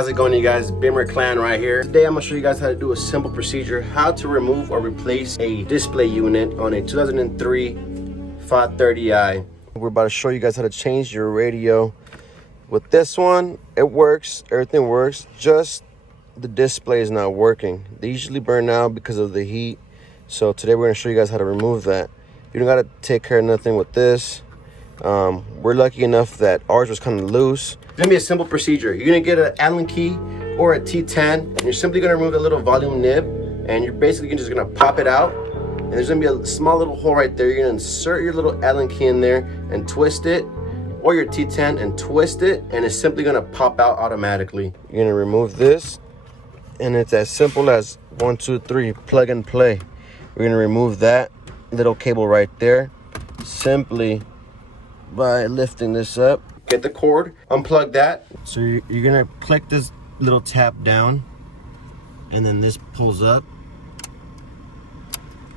How's it going, you guys? BimmerKlan right here. Today I'm gonna show you guys how to do a simple procedure, how to remove or replace a display unit on a 2003 530i. We're about to show you guys how to change your radio. With this one, it works, everything works, just the display is not working. They usually burn out because of the heat. So today we're gonna show you guys how to remove that. You don't gotta take care of nothing with this. We're lucky enough that ours was kind of loose. It's gonna be a simple procedure. You're gonna get an Allen key or a T10, and you're simply gonna remove the little volume nib, and you're basically just gonna pop it out. And there's gonna be a small little hole right there. You're gonna insert your little Allen key in there and twist it, or your T10 and twist it, and it's simply gonna pop out automatically. You're gonna remove this, and it's as simple as 1, 2, 3, plug and play. We're gonna remove that little cable right there, simply by lifting this up. Get the cord, unplug that. So you're gonna click this little tab down, and then this pulls up.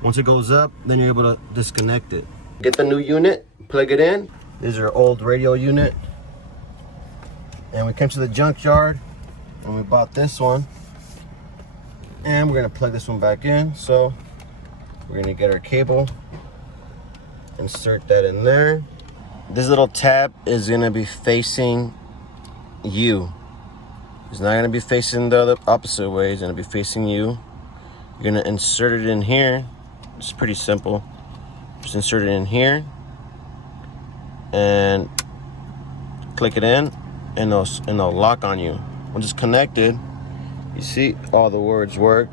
Once it goes up, then you're able to disconnect it. Get the new unit, plug it in. This is our old radio unit. And we came to the junkyard and we bought this one. And we're gonna plug this one back in. So we're gonna get our cable, insert that in there. This little tab is gonna be facing you. It's not gonna be facing the other opposite way. It's gonna be facing you. You're gonna insert it in here. It's pretty simple. Just insert it in here and click it in, and it'll lock on you. Once it's connected, you see all the words work.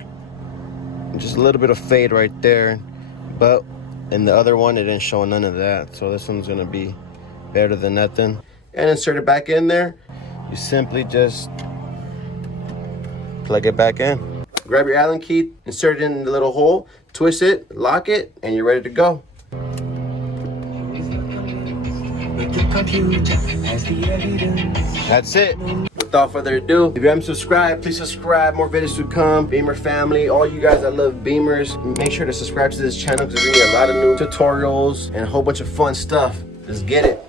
Just a little bit of fade right there, but in the other one it didn't show none of that, so this one's gonna be better than nothing. And insert it back in there. You simply just plug it back in. Grab your Allen key, insert it in the little hole, twist it, lock it, and you're ready to go. That's it. Without further ado, if you haven't subscribed, please subscribe. More videos to come. Bimmer family, all you guys that love Bimmers, make sure to subscribe to this channel because there's gonna be a lot of new tutorials and a whole bunch of fun stuff. Let's get it.